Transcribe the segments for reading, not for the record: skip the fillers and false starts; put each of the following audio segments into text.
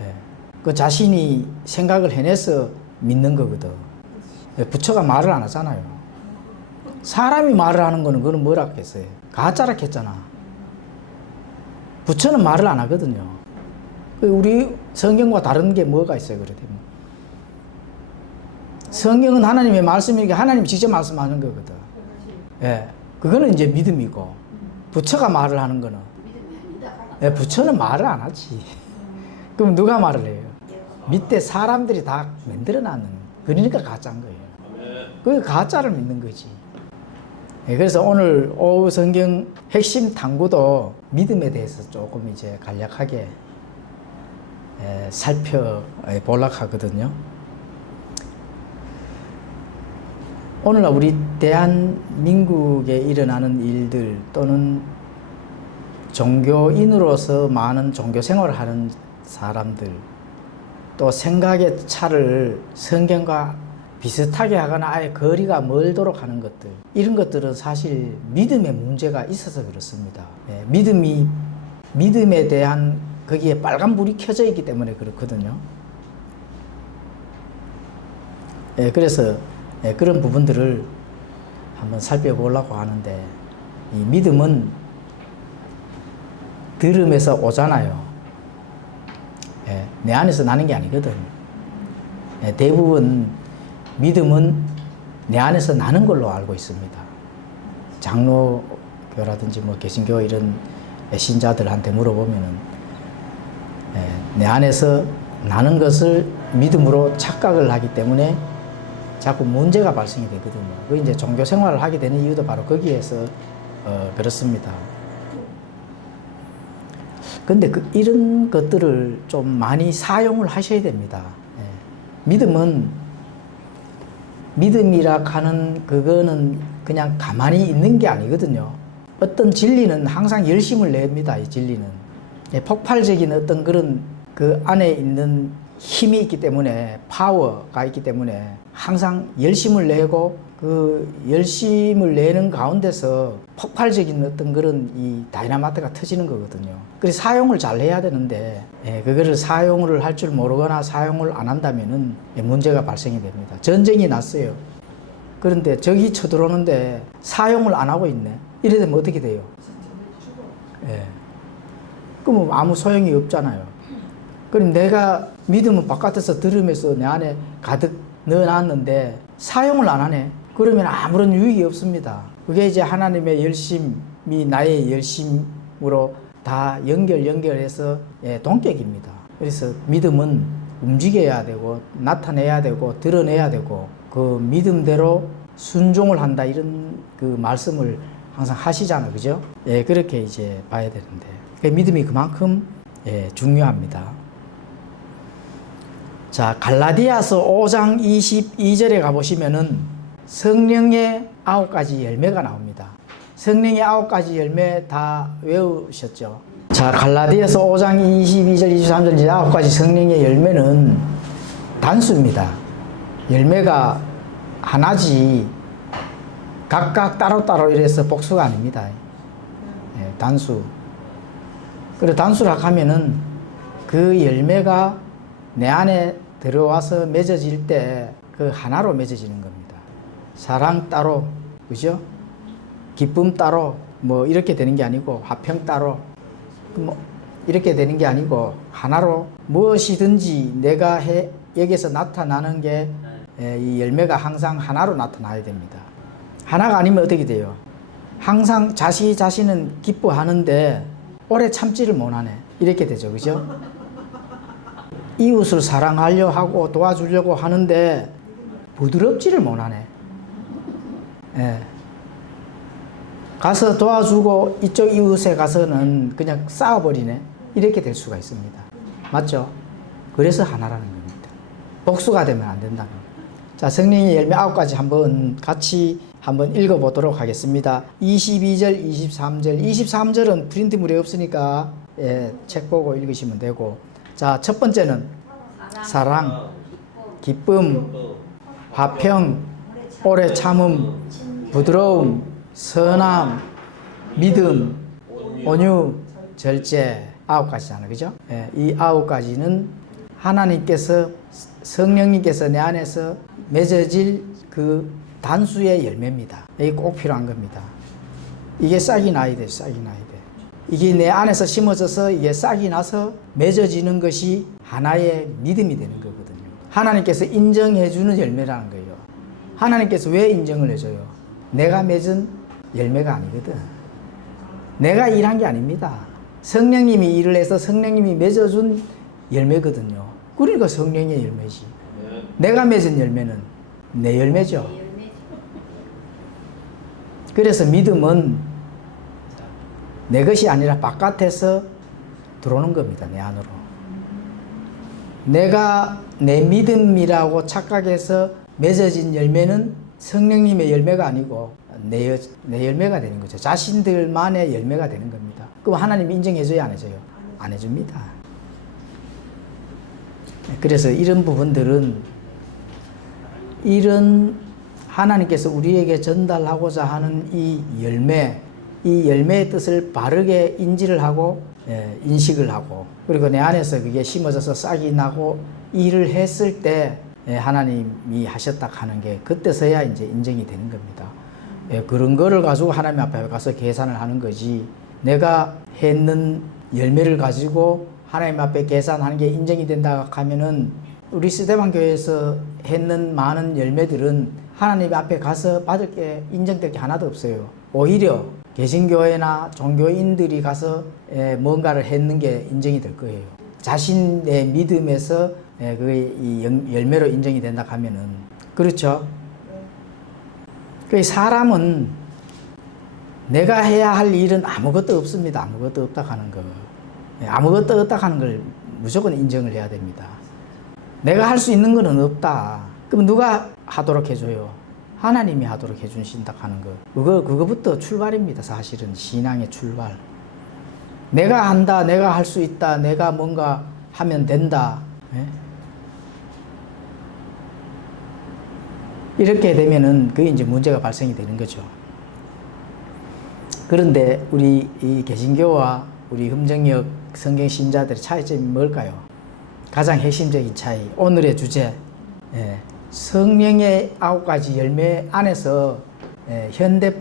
예. 그 자신이 생각을 해내서 믿는 거거든. 예. 부처가 말을 안 하잖아요. 사람이 말을 하는 거는 그거는 뭐라 했어요? 가짜라 했잖아. 부처는 말을 안 하거든요. 우리 성경과 다른 게 뭐가 있어요? 그래 되면 성경은 하나님의 말씀이니까 하나님이 직접 말씀하는 거거든. 예. 그거는 이제 믿음이고, 부처가 말을 하는 거는, 예, 부처는 말을 안 하지. 그럼 누가 말을 해요? 밑에 사람들이 다 만들어놨는, 그러니까 가짜인 거예요. 그게 가짜를 믿는 거지. 예, 그래서 오늘 오후 성경 핵심 탐구도 믿음에 대해서 조금 이제 간략하게 살펴보려고 하거든요. 오늘 우리 대한민국에 일어나는 일들 또는 종교인으로서 많은 종교 생활을 하는 사람들, 또 생각의 차를 성경과 비슷하게 하거나 아예 거리가 멀도록 하는 것들, 이런 것들은 사실 믿음의 문제가 있어서 그렇습니다. 믿음에 대한 거기에 빨간불이 켜져 있기 때문에 그렇거든요. 그래서 그런 부분들을 한번 살펴보려고 하는데, 이 믿음은 들음에서 오잖아요. 내 안에서 나는 게 아니거든. 대부분 믿음은 내 안에서 나는 걸로 알고 있습니다. 장로교라든지 뭐 개신교 이런 신자들한테 물어보면은 내 안에서 나는 것을 믿음으로 착각을 하기 때문에 자꾸 문제가 발생이 되거든요. 그 이제 종교 생활을 하게 되는 이유도 바로 거기에서 그렇습니다. 근데 이런 것들을 좀 많이 사용을 하셔야 됩니다. 믿음이라 하는 그거는 그냥 가만히 있는 게 아니거든요. 어떤 진리는 항상 열심을 냅니다. 이 진리는 폭발적인 어떤 그런 그 안에 있는 힘이 있기 때문에, 파워가 있기 때문에 항상 열심을 내고, 그 열심을 내는 가운데서 폭발적인 어떤 그런 이 다이나마이트가 터지는 거거든요. 그래서 사용을 잘 해야 되는데, 그거를 사용을 할 줄 모르거나 사용을 안 한다면은 문제가 발생이 됩니다. 전쟁이 났어요. 그런데 적이 쳐들어오는데 사용을 안 하고 있네. 이래 되면 어떻게 돼요? 그럼 아무 소용이 없잖아요. 그럼 내가 믿음은 바깥에서 들으면서 내 안에 가득 넣어놨는데 사용을 안 하네. 그러면 아무런 유익이 없습니다. 그게 이제 하나님의 열심이 나의 열심으로 다 연결해서 동격입니다. 그래서 믿음은 움직여야 되고 나타내야 되고 드러내야 되고 그 믿음대로 순종을 한다, 이런 그 말씀을 항상 하시잖아요. 그죠? 그렇게 이제 봐야 되는데, 믿음이 그만큼 중요합니다. 자, 갈라디아서 5장 22절에 가보시면은 성령의 9가지 열매가 나옵니다. 성령의 9가지 열매 다 외우셨죠? 자, 갈라디아서 5장 22절, 23절 9가지 성령의 열매는 단수입니다. 열매가 하나지 각각 따로따로 이래서 복수가 아닙니다. 단수. 그리고 단수라 하면은 그 열매가 내 안에 들어와서 맺어질 때 그 하나로 맺어지는 겁니다. 사랑 따로, 그죠? 기쁨 따로, 뭐 이렇게 되는 게 아니고, 화평 따로, 뭐 이렇게 되는 게 아니고, 하나로 무엇이든지 내가 여기서 나타나는 게 이 열매가 항상 하나로 나타나야 됩니다. 하나가 아니면 어떻게 돼요? 항상 자신은 기뻐하는데 오래 참지를 못하네. 이렇게 되죠. 그죠? 이웃을 사랑하려 하고 도와주려고 하는데 부드럽지를 못하네. 가서 도와주고 이쪽 이웃에 가서는 그냥 싸워버리네. 이렇게 될 수가 있습니다. 맞죠? 그래서 하나라는 겁니다. 복수가 되면 안 된다는 겁니다. 자, 성령의 열매 9가지 한번 같이 한번 읽어보도록 하겠습니다. 22절, 23절. 23절은 프린트물이 없으니까 책 보고 읽으시면 되고, 자, 첫 번째는 사랑, 기쁨, 화평, 오래 참음, 부드러움, 선함, 믿음, 온유, 절제. 9가지잖아요. 그죠? 이 9가지는 하나님께서 성령님께서 내 안에서 맺어질 그 단수의 열매입니다. 이게 꼭 필요한 겁니다. 이게 싹이 나야 돼, 싹이 나야 돼. 이게 내 안에서 심어져서 이게 싹이 나서 맺어지는 것이 하나의 믿음이 되는 거거든요. 하나님께서 인정해주는 열매라는 거예요. 하나님께서 왜 인정을 해줘요? 내가 맺은 열매가 아니거든. 내가 일한 게 아닙니다. 성령님이 일을 해서 성령님이 맺어준 열매거든요. 그러니까 성령의 열매지. 내가 맺은 열매는 내 열매죠. 그래서 믿음은 내 것이 아니라 바깥에서 들어오는 겁니다. 내 안으로. 내가 내 믿음이라고 착각해서 맺어진 열매는 성령님의 열매가 아니고 내 열매가 되는 거죠. 자신들만의 열매가 되는 겁니다. 그럼 하나님이 인정해줘요, 안 해줘요? 안 해줍니다. 그래서 이런 부분들은 이런 하나님께서 우리에게 전달하고자 하는 이 열매의 뜻을 바르게 인지를 하고 인식을 하고 그리고 내 안에서 그게 심어져서 싹이 나고 일을 했을 때 하나님이 하셨다 하는 게 그때서야 이제 인정이 되는 겁니다. 그런 거를 가지고 하나님 앞에 가서 계산을 하는 거지 내가 했는 열매를 가지고 하나님 앞에 계산하는 게 인정이 된다 하면은 우리 스데반 교회에서 했는 많은 열매들은 하나님 앞에 가서 받을 게 인정될 게 하나도 없어요. 오히려 개신교회나 종교인들이 가서 뭔가를 했는 게 인정이 될 거예요. 자신의 믿음에서 그게 이 열매로 인정이 된다 하면은 그렇죠. 그 사람은 내가 해야 할 일은 아무것도 없습니다. 아무것도 없다 하는 거. 아무것도 없다 하는 걸 무조건 인정을 해야 됩니다. 내가 할 수 있는 거는 없다. 그럼 누가 하도록 해줘요? 하나님이 하도록 해주신다 하는 거. 그거부터 출발입니다. 사실은 신앙의 출발. 내가 한다, 내가 할 수 있다, 내가 뭔가 하면 된다. 이렇게 되면은 그게 이제 문제가 발생이 되는 거죠. 그런데 우리 이 개신교와 우리 흠정역 성경 신자들의 차이점이 뭘까요? 가장 핵심적인 차이. 오늘의 주제. 성령의 9가지 열매 안에서 현대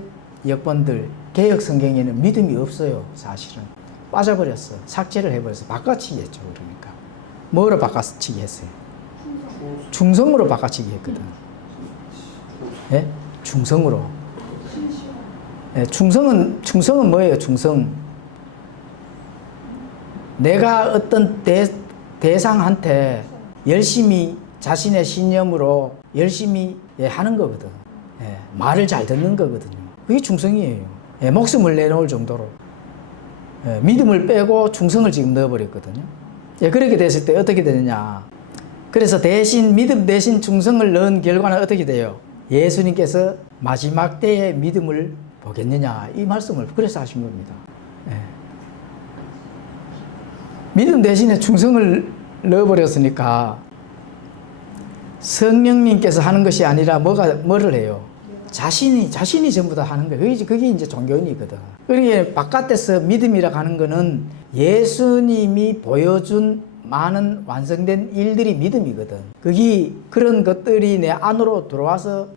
역본들 개혁 성경에는 믿음이 없어요. 사실은 빠져버렸어. 삭제를 해버려서 바꿔치기 했죠. 그러니까 뭐로 바꿔치기 했어요? 중성으로 바꿔치기 했거든. 중성으로. 충성은 뭐예요? 충성. 내가 어떤 대상한테 열심히 자신의 신념으로 열심히 하는 거거든. 말을 잘 듣는 거거든요. 그게 충성이에요. 목숨을 내놓을 정도로. 믿음을 빼고 충성을 지금 넣어버렸거든요. 그렇게 됐을 때 어떻게 되느냐. 그래서 대신 믿음 대신 충성을 넣은 결과는 어떻게 돼요? 예수님께서 마지막 때의 믿음을 보겠느냐. 이 말씀을 그래서 하신 겁니다. 믿음 대신에 충성을 넣어버렸으니까 성령님께서 하는 것이 아니라 뭐를 해요? 자신이 전부 다 하는 거예요. 그게 이제 종교인이거든. 그러니까 바깥에서 믿음이라고 하는 거는 예수님이 보여준 많은 완성된 일들이 믿음이거든. 그런 것들이 내 안으로 들어와서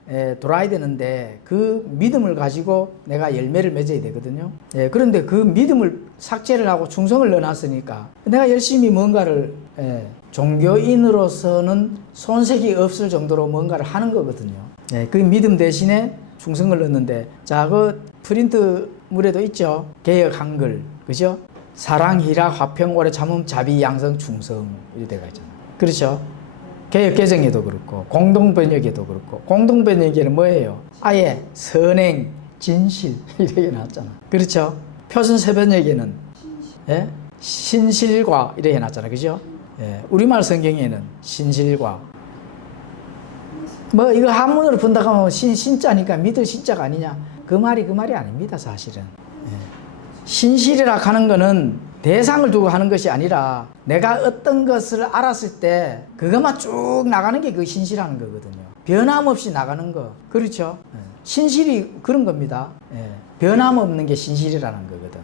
돌아야 되는데 그 믿음을 가지고 내가 열매를 맺어야 되거든요. 그런데 그 믿음을 삭제를 하고 충성을 넣어놨으니까 내가 열심히 뭔가를 종교인으로서는 손색이 없을 정도로 뭔가를 하는 거거든요. 그 믿음 대신에 충성을 넣는데 자, 그 프린트물에도 있죠. 개역 한글, 그죠? 사랑, 희락, 화평, 오래 참음, 자비, 양성, 충성 이렇게 되어 있잖아요. 그렇죠? 개역 개정에도 그렇고 공동번역에도 그렇고 공동번역에는 뭐예요? 아예 선행, 진실 이렇게 나왔잖아. 그렇죠? 표준세번역에는 신실과 이렇게 나왔잖아. 그죠? 우리말 성경에는 신실과 뭐 이거 한문으로 본다고 하면 신자니까 믿을 신자가 아니냐. 그 말이 아닙니다. 사실은. 신실이라 하는 거는 대상을 두고 하는 것이 아니라 내가 어떤 것을 알았을 때 그것만 쭉 나가는 게 그 신실하는 거거든요. 변함없이 나가는 거. 그렇죠? 신실이 그런 겁니다. 변함없는 게 신실이라는 거거든.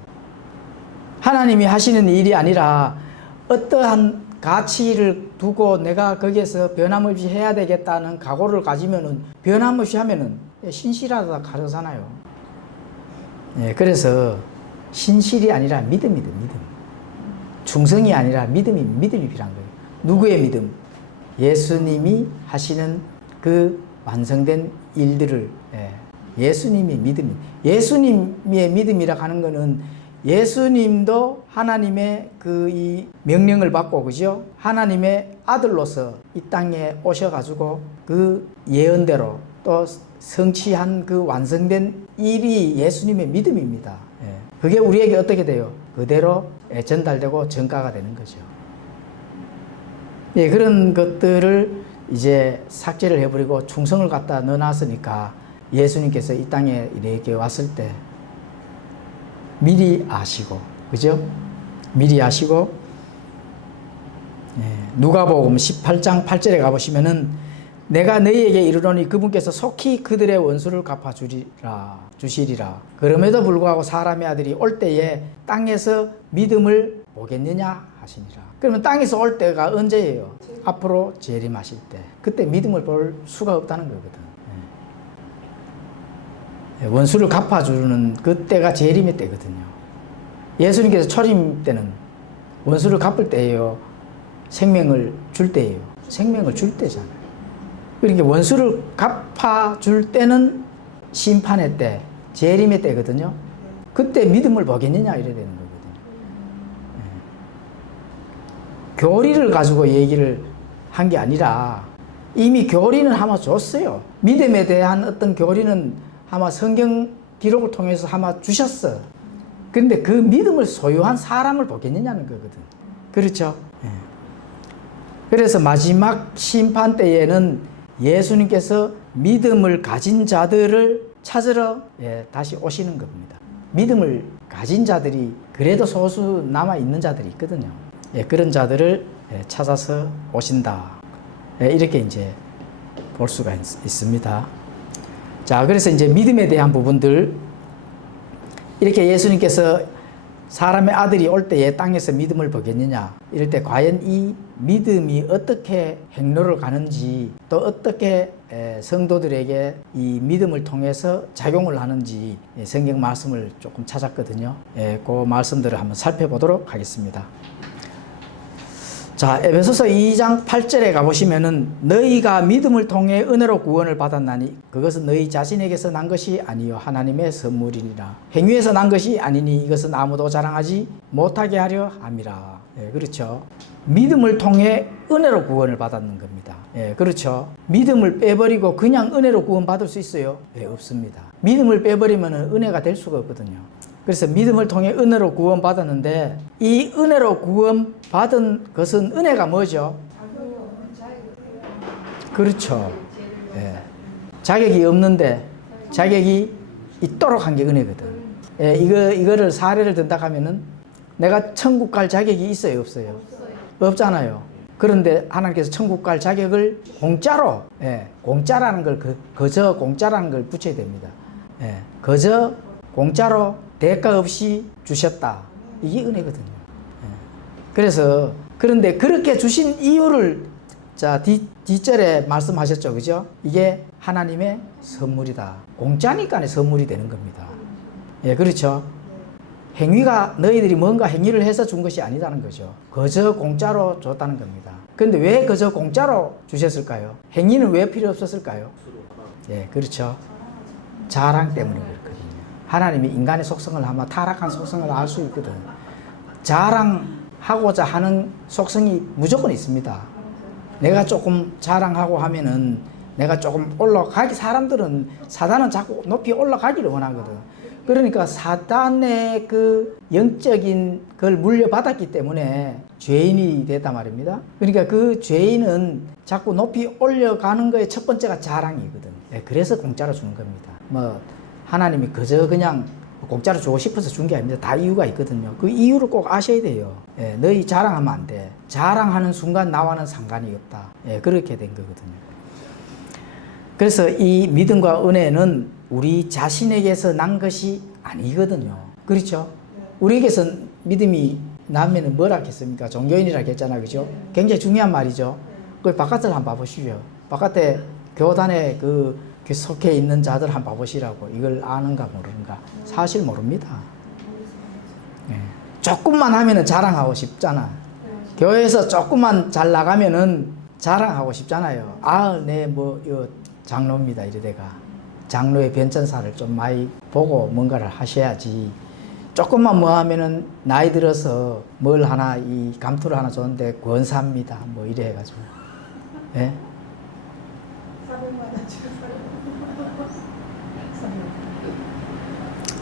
하나님이 하시는 일이 아니라 어떠한 가치를 두고 내가 거기에서 변함없이 해야 되겠다는 각오를 가지면은 변함없이 하면은 신실하다 가르잖아요. 예, 그래서 신실이 아니라 믿음이다, 믿음. 충성이 아니라 믿음이 필요한 거예요. 누구의 믿음? 예수님이 하시는 그 완성된 일들을, 예수님의 믿음. 예수님의 믿음이라 하는 거는 예수님도 하나님의 그 이 명령을 받고, 그죠? 하나님의 아들로서 이 땅에 오셔가지고 그 예언대로 또 성취한 그 완성된 일이 예수님의 믿음입니다. 그게 우리에게 어떻게 돼요? 그대로 전달되고 전가가 되는 거죠. 예, 그런 것들을 이제 삭제를 해버리고 충성을 갖다 넣어놨으니까 예수님께서 이 땅에 이렇게 왔을 때 미리 아시고, 그죠? 미리 아시고, 누가복음 18장 8절에 가보시면은 내가 너희에게 이르노니 그분께서 속히 그들의 원수를 주시리라. 그럼에도 불구하고 사람의 아들이 올 때에 땅에서 믿음을 보겠느냐 하시니라. 그러면 땅에서 올 때가 언제예요? 앞으로 재림하실 때. 그때 믿음을 볼 수가 없다는 거거든. 원수를 갚아주는 그때가 재림의 때거든요. 예수님께서 초림 때는 원수를 갚을 때예요? 생명을 줄 때예요? 생명을 줄 때잖아요. 그러니까 원수를 갚아줄 때는 심판의 때, 재림의 때거든요. 그때 믿음을 보겠느냐 이래야 되는 거거든요. 교리를 가지고 얘기를 한 게 아니라 이미 교리는 아마 줬어요. 믿음에 대한 어떤 교리는 아마 성경 기록을 통해서 아마 주셨어. 그런데 그 믿음을 소유한 사람을 보겠느냐는 거거든. 그렇죠? 그래서 마지막 심판 때에는 예수님께서 믿음을 가진 자들을 찾으러 다시 오시는 겁니다. 믿음을 가진 자들이 그래도 소수 남아 있는 자들이 있거든요. 그런 자들을 찾아서 오신다. 이렇게 이제 볼 수가 있습니다. 자, 그래서 이제 믿음에 대한 부분들, 이렇게 예수님께서 사람의 아들이 올 때에 땅에서 믿음을 보겠느냐, 이럴 때 과연 이 믿음이 어떻게 행로를 가는지, 또 어떻게 성도들에게 이 믿음을 통해서 작용을 하는지 성경 말씀을 조금 찾았거든요. 그 말씀들을 한번 살펴보도록 하겠습니다. 자, 에베소서 2장 8절에 가보시면은 너희가 믿음을 통해 은혜로 구원을 받았나니 그것은 너희 자신에게서 난 것이 아니요 하나님의 선물이니라. 행위에서 난 것이 아니니 이것은 아무도 자랑하지 못하게 하려 함이라. 그렇죠. 믿음을 통해 은혜로 구원을 받았는 겁니다. 그렇죠. 믿음을 빼버리고 그냥 은혜로 구원 받을 수 있어요? 없습니다. 믿음을 빼버리면 은혜가 될 수가 없거든요. 그래서 믿음을 통해 은혜로 구원받았는데 이 은혜로 구원받은 것은 은혜가 뭐죠? 그렇죠. 자격이 없는데 자격이 있도록 한 게 은혜거든. 이거를 사례를 든다 하면은 내가 천국 갈 자격이 있어요, 없어요? 없잖아요. 그런데 하나님께서 천국 갈 자격을 공짜로, 공짜라는 걸, 거저 공짜라는 걸 붙여야 됩니다. 거저 공짜로 대가 없이 주셨다. 이게 은혜거든요. 그래서, 그런데 그렇게 주신 이유를, 자, 뒷절에 말씀하셨죠. 그죠? 이게 하나님의 선물이다. 공짜니까 선물이 되는 겁니다. 그렇죠. 행위가 너희들이 뭔가 행위를 해서 준 것이 아니다는 거죠. 그저 공짜로 줬다는 겁니다. 그런데 왜 그저 공짜로 주셨을까요? 행위는 왜 필요 없었을까요? 그렇죠. 자랑 때문에 그렇거든요. 하나님이 인간의 속성을 아마 타락한 속성을 알 수 있거든. 자랑하고자 하는 속성이 무조건 있습니다. 내가 조금 자랑하고 하면은 내가 조금 올라가기, 사단은 자꾸 높이 올라가기를 원하거든. 그러니까 사단의 그 영적인 걸 물려받았기 때문에 죄인이 됐단 말입니다. 그러니까 그 죄인은 자꾸 높이 올려가는 거에 첫 번째가 자랑이거든. 그래서 공짜로 주는 겁니다. 하나님이 그저 그냥 공짜로 주고 싶어서 준 게 아닙니다. 다 이유가 있거든요. 그 이유를 꼭 아셔야 돼요. 너희 자랑하면 안 돼. 자랑하는 순간 나와는 상관이 없다. 그렇게 된 거거든요. 그래서 이 믿음과 은혜는 우리 자신에게서 난 것이 아니거든요. 그렇죠? 우리에게서 믿음이 나면은 뭐라 했습니까? 종교인이라 했잖아요. 그죠? 굉장히 중요한 말이죠. 그 바깥을 한번 봐보시죠. 바깥에 교단에 그 속해 있는 자들 한번 봐보시라고. 이걸 아는가 모르는가. 사실 모릅니다. 예. 조금만 하면은 자랑하고 싶잖아. 교회에서 조금만 잘 나가면은 자랑하고 싶잖아요. 네, 장로입니다. 이래대가. 장로의 변천사를 좀 많이 보고 뭔가를 하셔야지. 조금만 뭐 하면은 나이 들어서 뭘 하나, 이 감투를 하나 줬는데 권사입니다. 뭐 이래 해가지고. 예?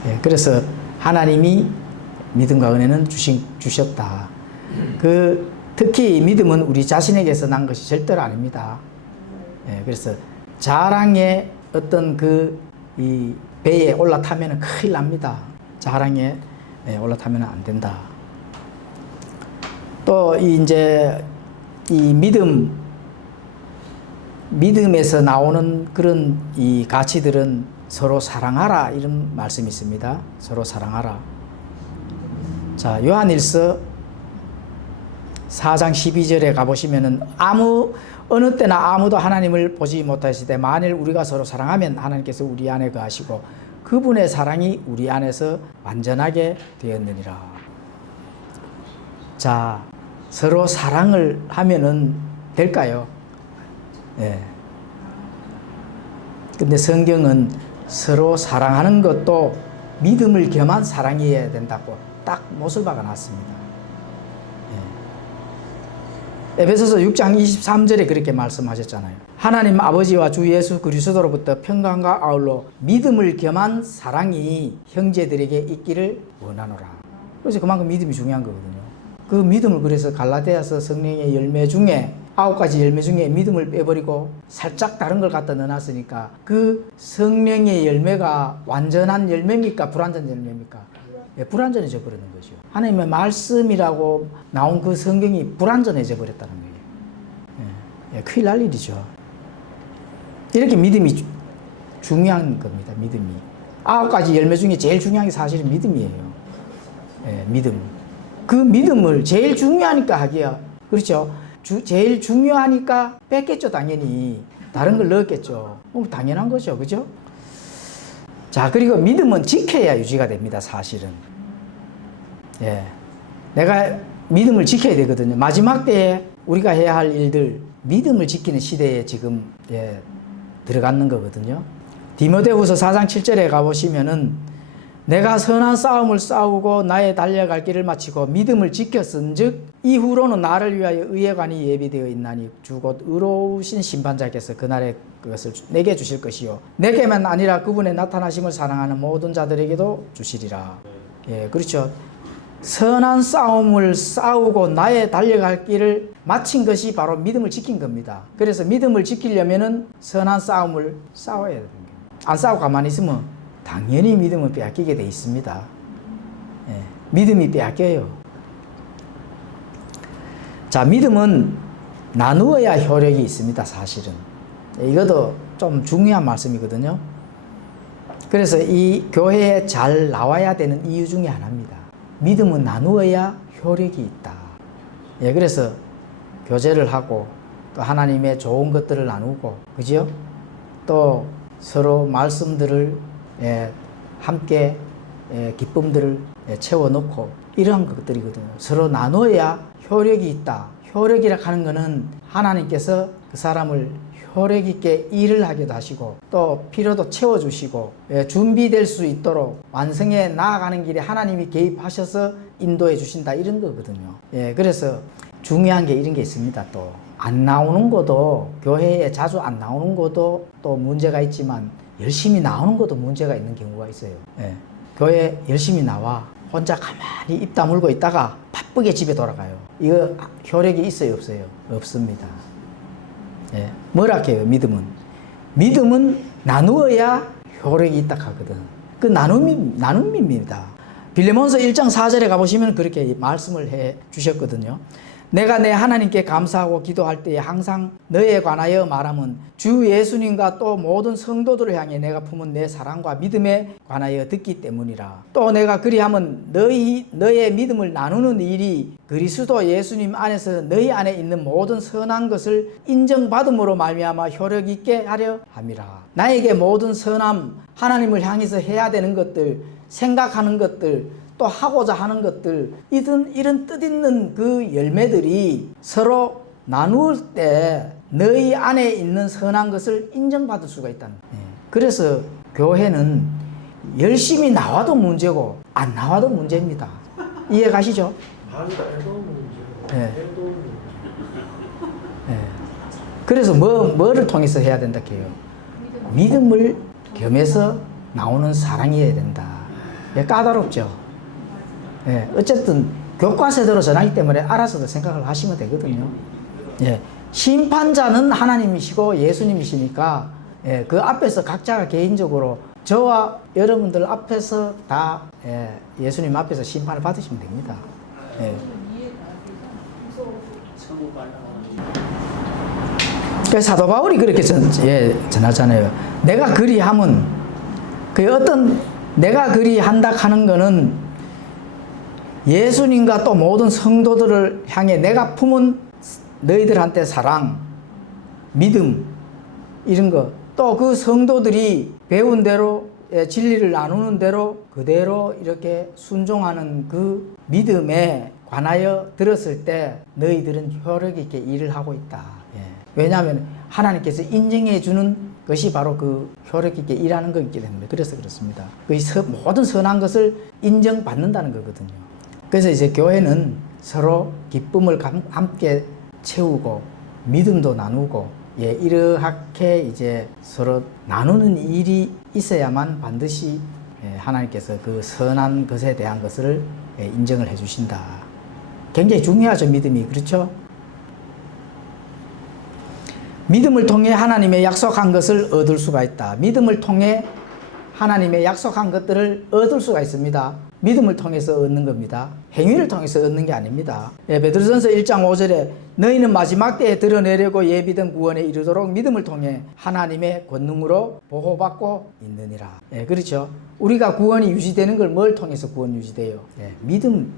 예, 그래서 하나님이 믿음과 은혜는 주셨다. 특히 믿음은 우리 자신에게서 난 것이 절대로 아닙니다. 예, 그래서 자랑의 어떤 이 배에 올라타면 큰일 납니다. 자랑에 올라타면 안 된다. 또 이제 이 믿음에서 나오는 그런 이 가치들은 서로 사랑하라 이런 말씀이 있습니다. 서로 사랑하라. 자, 요한일서 4장 12절에 가보시면은 어느 때나 아무도 하나님을 보지 못하시되 만일 우리가 서로 사랑하면 하나님께서 우리 안에 거하시고 그분의 사랑이 우리 안에서 완전하게 되었느니라. 자, 서로 사랑을 하면은 될까요? 예. 근데 성경은 서로 사랑하는 것도 믿음을 겸한 사랑이어야 된다고 딱 못을 박아 놨습니다. 에베소서 6장 23절에 그렇게 말씀하셨잖아요. 하나님 아버지와 주 예수 그리스도로부터 평강과 아울러 믿음을 겸한 사랑이 형제들에게 있기를 원하노라. 그래서 그만큼 믿음이 중요한 거거든요. 그 믿음을 그래서 갈라디아서 성령의 열매 중에 9가지 열매 중에 믿음을 빼버리고 살짝 다른 걸 갖다 넣어놨으니까 그 성령의 열매가 완전한 열매입니까? 불완전 열매입니까? 예, 불완전해져 버리는 거죠. 하나님의 말씀이라고 나온 그 성경이 불완전해져 버렸다는 거예요. 예, 큰일 날 일이죠. 이렇게 믿음이 중요한 겁니다. 믿음이 9가지 열매 중에 제일 중요한 게 사실은 믿음이에요. 예, 믿음. 그 믿음을 제일 중요하니까 하기야. 그렇죠? 제일 중요하니까 뺐겠죠. 당연히 다른 걸 넣었겠죠. 당연한 거죠. 그죠? 자, 그리고 믿음은 지켜야 유지가 됩니다. 사실은. 예. 내가 믿음을 지켜야 되거든요. 마지막 때에 우리가 해야 할 일들, 믿음을 지키는 시대에 지금 들어가는 거거든요. 디모데후서 4장 7절에 가보시면은 내가 선한 싸움을 싸우고 나의 달려갈 길을 마치고 믿음을 지켰은즉 이후로는 나를 위하여 의회관이 예비되어 있나니 주 곧 의로우신 심판자께서 그날의 그것을 내게 주실 것이요 내게만 아니라 그분의 나타나심을 사랑하는 모든 자들에게도 주시리라. 예, 그렇죠. 선한 싸움을 싸우고 나의 달려갈 길을 마친 것이 바로 믿음을 지킨 겁니다. 그래서 믿음을 지키려면은 선한 싸움을 싸워야 되는 거예요. 안 싸우고 가만히 있으면 당연히 믿음은 빼앗기게 돼 있습니다. 예, 믿음이 빼앗겨요. 자, 믿음은 나누어야 효력이 있습니다. 사실은. 이것도 좀 중요한 말씀이거든요. 그래서 이 교회에 잘 나와야 되는 이유 중에 하나입니다. 믿음은 나누어야 효력이 있다. 예, 그래서 교제를 하고 또 하나님의 좋은 것들을 나누고, 그죠? 또 서로 말씀들을 함께 기쁨들을 채워놓고 이러한 것들이거든요. 서로 나눠야 효력이 있다. 효력이라 하는 것은 하나님께서 그 사람을 효력 있게 일을 하기도 하시고 또 필요도 채워주시고 준비될 수 있도록 완성해 나아가는 길에 하나님이 개입하셔서 인도해 주신다 이런 거거든요. 그래서 중요한 게 이런 게 있습니다. 또 안 나오는 것도 교회에 자주 안 나오는 것도 또 문제가 있지만 열심히 나오는 것도 문제가 있는 경우가 있어요. 교회 열심히 나와 혼자 가만히 입 다물고 있다가 바쁘게 집에 돌아가요. 이거 효력이 있어요, 없어요? 없습니다. 뭐라 해요, 믿음은? 믿음은 나누어야 효력이 있다 하거든. 그 나눔입니다. 빌레몬서 1장 4절에 가보시면 그렇게 말씀을 해 주셨거든요. 내가 내 하나님께 감사하고 기도할 때에 항상 너에 관하여 말하면 주 예수님과 또 모든 성도들을 향해 내가 품은 내 사랑과 믿음에 관하여 듣기 때문이라. 또 내가 그리하면 너의 믿음을 나누는 일이 그리스도 예수님 안에서 너희 안에 있는 모든 선한 것을 인정받음으로 말미암아 효력 있게 하려 함이라. 나에게 모든 선함, 하나님을 향해서 해야 되는 것들, 생각하는 것들, 또 하고자 하는 것들, 이런 뜻있는 그 열매들이 서로 나눌 때 너희 안에 있는 선한 것을 인정받을 수가 있다는 거예요. 그래서 교회는 열심히 나와도 문제고 안 나와도 문제입니다. 이해 가시죠? 네. 네. 그래서 뭐를 통해서 해야 된다 해요? 믿음을 겸해서 나오는 사랑이어야 된다. 까다롭죠? 예, 어쨌든 교과서대로 전하기 때문에 알아서도 생각을 하시면 되거든요. 예, 심판자는 하나님이시고 예수님이시니까 예, 그 앞에서 각자가 개인적으로 저와 여러분들 앞에서 다 예수님 앞에서 심판을 받으시면 됩니다. 예. 사도 바울이 그렇게 전하잖아요. 내가 그리하면 그 어떤 내가 그리한다 하는 거는 예수님과 또 모든 성도들을 향해 내가 품은 너희들한테 사랑, 믿음 이런 거, 또 그 성도들이 배운 대로 진리를 나누는 대로 그대로 이렇게 순종하는 그 믿음에 관하여 들었을 때 너희들은 효력 있게 일을 하고 있다. 왜냐하면 하나님께서 인정해 주는 것이 바로 그 효력 있게 일하는 거기 때문에 그래서 그렇습니다. 그 모든 선한 것을 인정받는다는 거거든요. 그래서 이제 교회는 서로 기쁨을 함께 채우고 믿음도 나누고 이렇게 이제 서로 나누는 일이 있어야만 반드시 하나님께서 그 선한 것에 대한 것을 인정을 해 주신다. 굉장히 중요하죠, 믿음이. 그렇죠? 믿음을 통해 하나님의 약속한 것을 얻을 수가 있다. 믿음을 통해 하나님의 약속한 것들을 얻을 수가 있습니다. 믿음을 통해서 얻는 겁니다. 행위를 통해서 얻는 게 아닙니다. 베드로전서 1장 5절에 너희는 마지막 때에 드러내려고 예비된 구원에 이르도록 믿음을 통해 하나님의 권능으로 보호받고 있느니라. 그렇죠. 우리가 구원이 유지되는 걸 뭘 통해서 구원 유지돼요? 믿음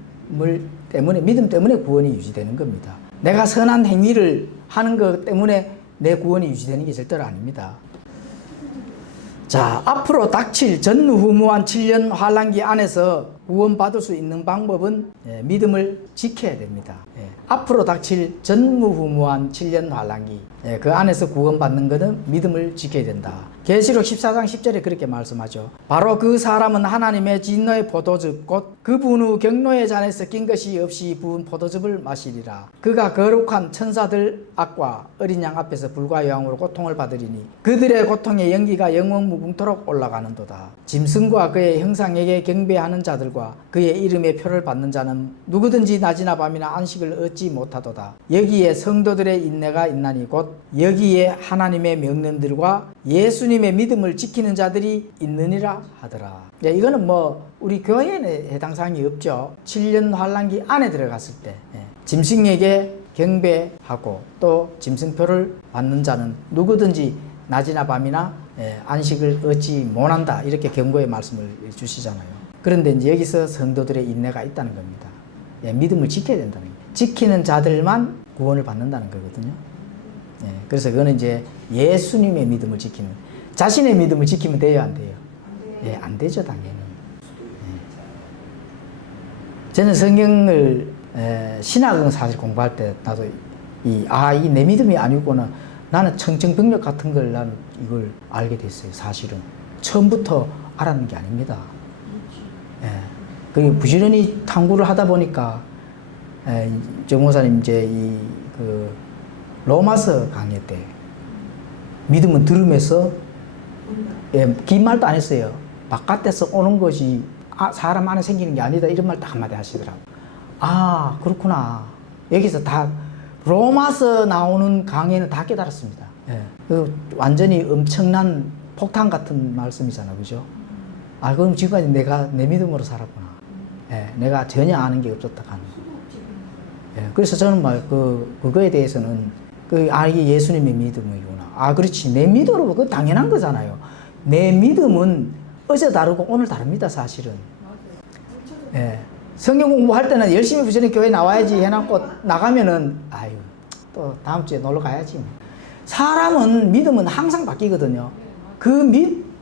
때문에 구원이 유지되는 겁니다. 내가 선한 행위를 하는 것 때문에 내 구원이 유지되는 게 절대로 아닙니다. 자, 앞으로 닥칠 전무후무한 7년 환란기 안에서 구원받을 수 있는 방법은 믿음을 지켜야 됩니다. 앞으로 닥칠 전무후무한 7년 환란기, 그 안에서 구원받는 것은 믿음을 지켜야 된다. 계시록 14장 10절에 그렇게 말씀하죠. 바로 그 사람은 하나님의 진노의 포도즙 곧 그 분후 경로의 잔에서 낀 것이 없이 부은 포도즙을 마시리라. 그가 거룩한 천사들 앞과 어린 양 앞에서 불과 여왕으로 고통을 받으리니 그들의 고통의 연기가 영원 무궁토록 올라가는도다. 짐승과 그의 형상에게 경배하는 자들과 그의 이름의 표를 받는 자는 누구든지 낮이나 밤이나 안식을 얻지 못하도다. 여기에 성도들의 인내가 있나니 곧 여기에 하나님의 명령들과 예수님의 믿음을 지키는 자들이 있느니라 하더라. 이거는 우리 교회에는 해당 사항이 없죠. 7년 환란기 안에 들어갔을 때 짐승에게 경배하고 또 짐승표를 받는 자는 누구든지 낮이나 밤이나 안식을 얻지 못한다. 이렇게 경고의 말씀을 주시잖아요. 그런데 이제 여기서 성도들의 인내가 있다는 겁니다. 믿음을 지켜야 된다는 거예요. 지키는 자들만 구원을 받는다는 거거든요. 그래서 그거는 이제 예수님의 믿음을 지키는, 자신의 믿음을 지키면 돼요, 안 돼요? 안 되죠, 당연히. 저는 성경을 신학은 사실 공부할 때 나도 이 내 믿음이 아니구나. 나는 청정병력 같은 걸 나는 이걸 알게 됐어요. 사실은 처음부터 알았는 게 아닙니다. 그 부지런히 탐구를 하다 보니까 정 목사님 이제 그 로마서 강의 때 믿음은 들으면서 긴 말도 안 했어요. 바깥에서 오는 것이 사람 안에 생기는 게 아니다 이런 말 딱 한마디 하시더라고. 아 그렇구나. 여기서 다 로마서 나오는 강의는 다 깨달았습니다. 그 완전히 엄청난 폭탄 같은 말씀이잖아, 그죠? 그럼 지금까지 내가 내 믿음으로 살았구나. 내가 전혀 아는 게 없었다 하는. 예, 그래서 저는 그거에 대해서는 이게 예수님의 믿음이구나. 그렇지. 내 믿음으로 그거 당연한 거잖아요. 내 믿음은 어제 다르고 오늘 다릅니다, 사실은. 예. 성경 공부할 때는 열심히 부지런히 교회 나와야지 해놓고 나가면은, 또 다음 주에 놀러 가야지. 사람은 믿음은 항상 바뀌거든요.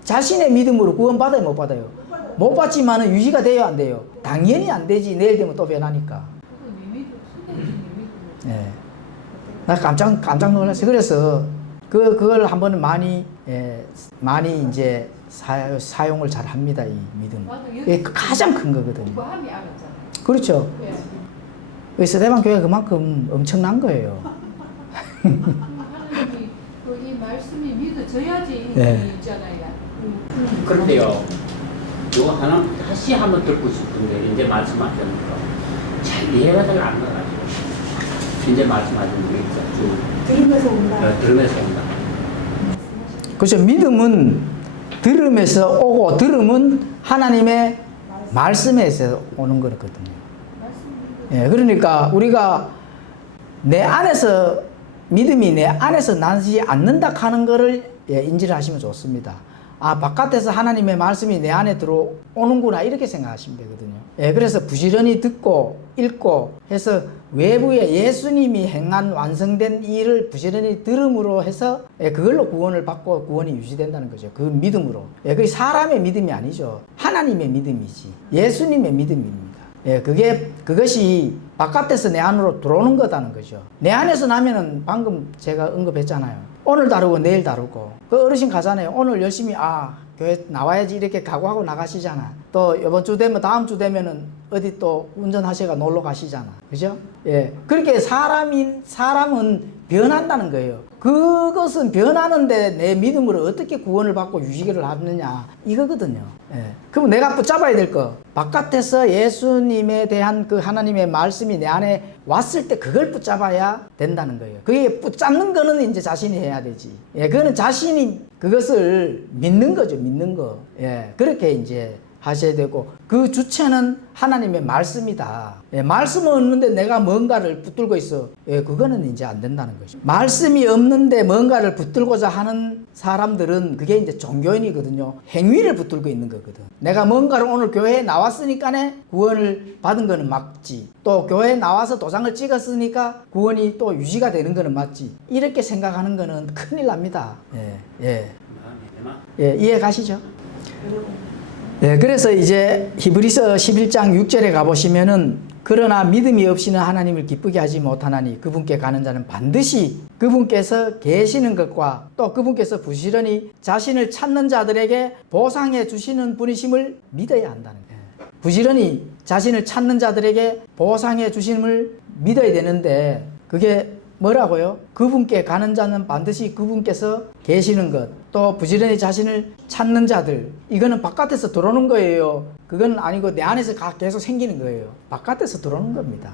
자신의 믿음으로 구원받아요, 못 받아요? 못 받지만은 유지가 돼요, 안 돼요? 당연히 안 되지. 내일 되면 또 변하니까. 예. 나 깜짝 놀랐어요. 그래서 그걸 한번 많이 이제 사용을 잘 합니다, 이 믿음. 이게 가장 큰 거거든요. 그렇죠. 그래서 대방 교회가 그만큼 엄청난 거예요. 하나님이 이 말씀이 믿어져야지 네. 있잖아요. 그런데요, 이거 하나 다시 한번 듣고 싶은데 이제 말씀하셨는데 잘 이해가 잘 안 가가지고 이제 말씀하신 게 있죠. 들으면서 온다. 들으면서 온다. 그렇죠. 믿음은 들음에서 오고 들음은 하나님의 말씀에서 오는 거거든요. 예, 그러니까 우리가 내 안에서 믿음이 내 안에서 나지 않는다 하는 거를 인지를 하시면 좋습니다. 바깥에서 하나님의 말씀이 내 안에 들어오는구나 이렇게 생각하시면 되거든요. 예, 그래서 부지런히 듣고 읽고 해서 외부에 예수님이 행한 완성된 일을 부지런히 들음으로 해서 그걸로 구원을 받고 구원이 유지된다는 거죠. 그 믿음으로. 그게 사람의 믿음이 아니죠. 하나님의 믿음이지. 예수님의 믿음입니다. 그것이 바깥에서 내 안으로 들어오는 거다는 거죠. 내 안에서 나면은 방금 제가 언급했잖아요. 오늘 다르고 내일 다르고. 그 어르신 가잖아요. 오늘 열심히 교회 나와야지 이렇게 각오하고 나가시잖아. 또 이번 주 되면 다음 주 되면은 어디 또 운전하시가 놀러 가시잖아. 그죠? 예. 그렇게 사람은 변한다는 거예요. 그것은 변하는데 내 믿음으로 어떻게 구원을 받고 유지를 하느냐 이거거든요. 예. 그럼 내가 붙잡아야 될 거 바깥에서 예수님에 대한 그 하나님의 말씀이 내 안에 왔을 때 그걸 붙잡아야 된다는 거예요. 그게 붙잡는 거는 이제 자신이 해야 되지. 예, 그거는 자신이 그것을 믿는 거죠. 믿는 거. 예, 그렇게 이제 하셔야 되고 그 주체는 하나님의 말씀이다. 예, 말씀은 없는데 내가 뭔가를 붙들고 있어. 예, 그거는 이제 안 된다는 거죠. 말씀이 없는데 뭔가를 붙들고자 하는 사람들은 그게 이제 종교인이거든요. 행위를 붙들고 있는 거거든. 내가 뭔가를 오늘 교회에 나왔으니까 구원을 받은 거는 맞지. 또 교회에 나와서 도장을 찍었으니까 구원이 또 유지가 되는 거는 맞지. 이렇게 생각하는 거는 큰일 납니다. 이해 가시죠? 네, 그래서 이제 히브리서 11장 6절에 가보시면은 그러나 믿음이 없이는 하나님을 기쁘게 하지 못하나니 그분께 가는 자는 반드시 그분께서 계시는 것과 또 그분께서 부지런히 자신을 찾는 자들에게 보상해 주시는 분이심을 믿어야 한다는 거예요. 부지런히 자신을 찾는 자들에게 보상해 주심을 믿어야 되는데 그게 뭐라고요? 그분께 가는 자는 반드시 그분께서 계시는 것, 또 부지런히 자신을 찾는 자들, 이거는 바깥에서 들어오는 거예요. 그건 아니고 내 안에서 계속 생기는 거예요. 바깥에서 들어오는 겁니다.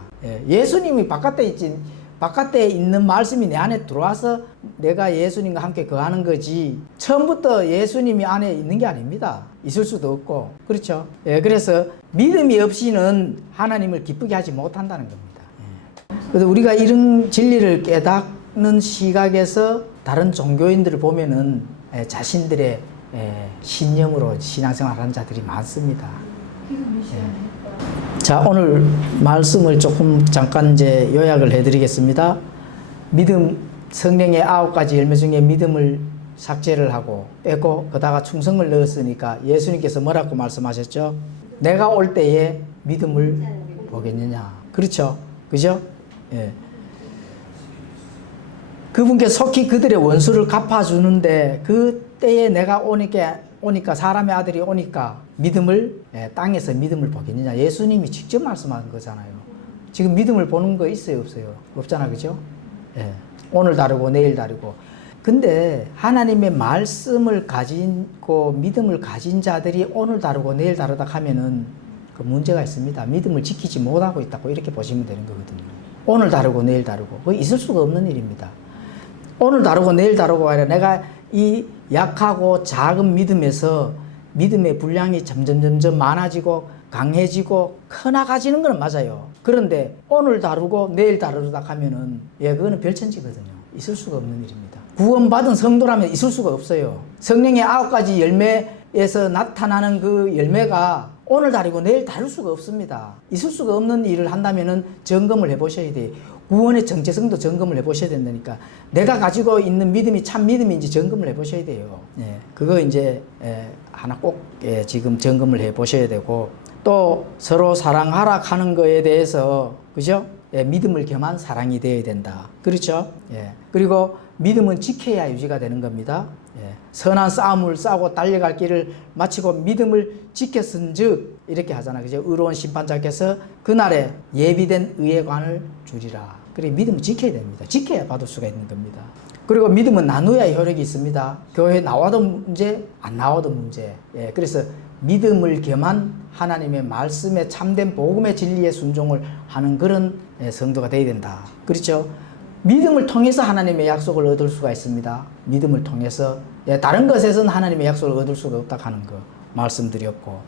예수님이 바깥에 있는 말씀이 내 안에 들어와서 내가 예수님과 함께 거하는 거지, 처음부터 예수님이 안에 있는 게 아닙니다. 있을 수도 없고. 그렇죠? 그래서 믿음이 없이는 하나님을 기쁘게 하지 못한다는 겁니다. 그래서 우리가 이런 진리를 깨닫는 시각에서 다른 종교인들을 보면은 자신들의 신념으로 신앙생활하는 자들이 많습니다. 자, 오늘 말씀을 조금 잠깐 이제 요약을 해드리겠습니다. 믿음, 성령의 9가지 열매 중에 믿음을 삭제를 하고 빼고 거다가 충성을 넣었으니까 예수님께서 뭐라고 말씀하셨죠? 내가 올 때에 믿음을 보겠느냐. 그렇죠? 그죠? 예. 그분께 속히 그들의 원수를 갚아주는데 그때에 내가 오니까 사람의 아들이 오니까 믿음을 땅에서 믿음을 보겠느냐. 예수님이 직접 말씀하는 거잖아요. 지금 믿음을 보는 거 있어요 없어요? 없잖아. 그죠? 예. 오늘 다르고 내일 다르고. 근데 하나님의 말씀을 가지고 믿음을 가진 자들이 오늘 다르고 내일 다르다 하면은 그 문제가 있습니다. 믿음을 지키지 못하고 있다고 이렇게 보시면 되는 거거든요. 오늘 다르고 내일 다르고. 그거 있을 수가 없는 일입니다. 오늘 다르고 내일 다르고 아니라 내가 이 약하고 작은 믿음에서 믿음의 분량이 점점 많아지고 강해지고 커나가지는 건 맞아요. 그런데 오늘 다루고 내일 다루다 가면은 그거는 별천지거든요. 있을 수가 없는 일입니다. 구원받은 성도라면 있을 수가 없어요. 성령의 9가지 열매에서 나타나는 그 열매가 오늘 다루고 내일 다룰 수가 없습니다. 있을 수가 없는 일을 한다면은 점검을 해보셔야 돼요. 구원의 정체성도 점검을 해보셔야 된다니까. 내가 가지고 있는 믿음이 참 믿음인지 점검을 해보셔야 돼요. 그거 이제 하나 꼭 지금 점검을 해보셔야 되고, 또 서로 사랑하라 하는 거에 대해서, 그죠? 믿음을 겸한 사랑이 되어야 된다. 그렇죠? 그리고 믿음은 지켜야 유지가 되는 겁니다. 선한 싸움을 싸우고 달려갈 길을 마치고 믿음을 지켰은즉, 이렇게 하잖아. 그죠? 의로운 심판자께서 그날에 예비된 의의 관을 주리라. 그래, 믿음을 지켜야 됩니다. 지켜야 받을 수가 있는 겁니다. 그리고 믿음은 나누어야 효력이 있습니다. 교회에 나와도 문제, 안 나와도 문제. 그래서 믿음을 겸한 하나님의 말씀에 참된 복음의 진리에 순종을 하는 그런 성도가 되어야 된다. 그렇죠? 믿음을 통해서 하나님의 약속을 얻을 수가 있습니다. 믿음을 통해서. 다른 것에서는 하나님의 약속을 얻을 수가 없다 하는 거 말씀드렸고,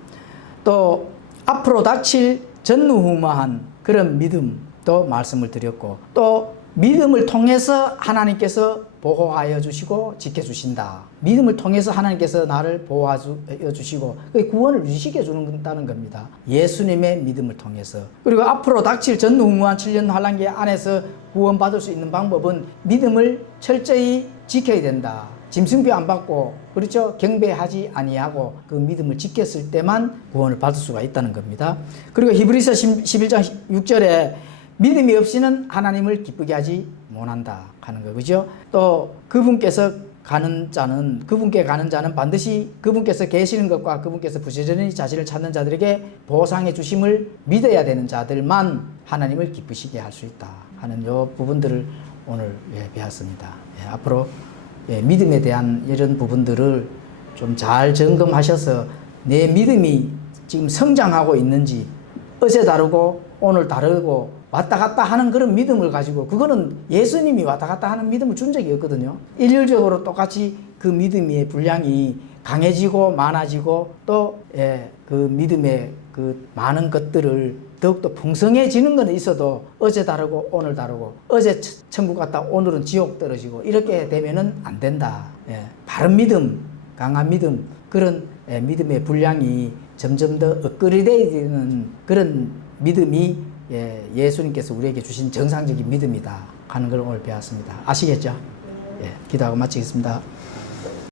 또 앞으로 닥칠 전무후무한 그런 믿음도 말씀을 드렸고, 또 믿음을 통해서 하나님께서 보호하여 주시고 지켜주신다. 믿음을 통해서 하나님께서 나를 보호하여 주시고 구원을 유지시켜 준다는 겁니다. 예수님의 믿음을 통해서. 그리고 앞으로 닥칠 전무후무한 7년 환란기 안에서 구원받을 수 있는 방법은 믿음을 철저히 지켜야 된다. 짐승비 안 받고, 그렇죠? 경배하지 아니하고 그 믿음을 지켰을 때만 구원을 받을 수가 있다는 겁니다. 그리고 히브리서 11장 6절에 믿음이 없이는 하나님을 기쁘게 하지 못한다 하는 거, 그죠? 또 그분께 가는 자는 반드시 그분께서 계시는 것과 그분께서 부지런히 자신을 찾는 자들에게 보상해 주심을 믿어야 되는 자들만 하나님을 기쁘시게 할 수 있다 하는 요 부분들을 오늘 배웠습니다. 앞으로 믿음에 대한 이런 부분들을 좀 잘 점검하셔서 내 믿음이 지금 성장하고 있는지, 어제 다르고 오늘 다르고 왔다 갔다 하는 그런 믿음을 가지고, 그거는 예수님이 왔다 갔다 하는 믿음을 준 적이 없거든요. 일률적으로 똑같이 그 믿음의 분량이 강해지고 많아지고, 또 그 믿음의 그 많은 것들을 더욱더 풍성해지는 건 있어도 어제 다르고 오늘 다르고, 어제 천국 갔다 오늘은 지옥 떨어지고 이렇게 되면은 안 된다. 바른 믿음, 강한 믿음, 그런 믿음의 분량이 점점 더 업그레이드되는 그런 믿음이 예수님께서 우리에게 주신 정상적인 믿음이다 하는 걸 오늘 배웠습니다. 아시겠죠? 기도하고 마치겠습니다.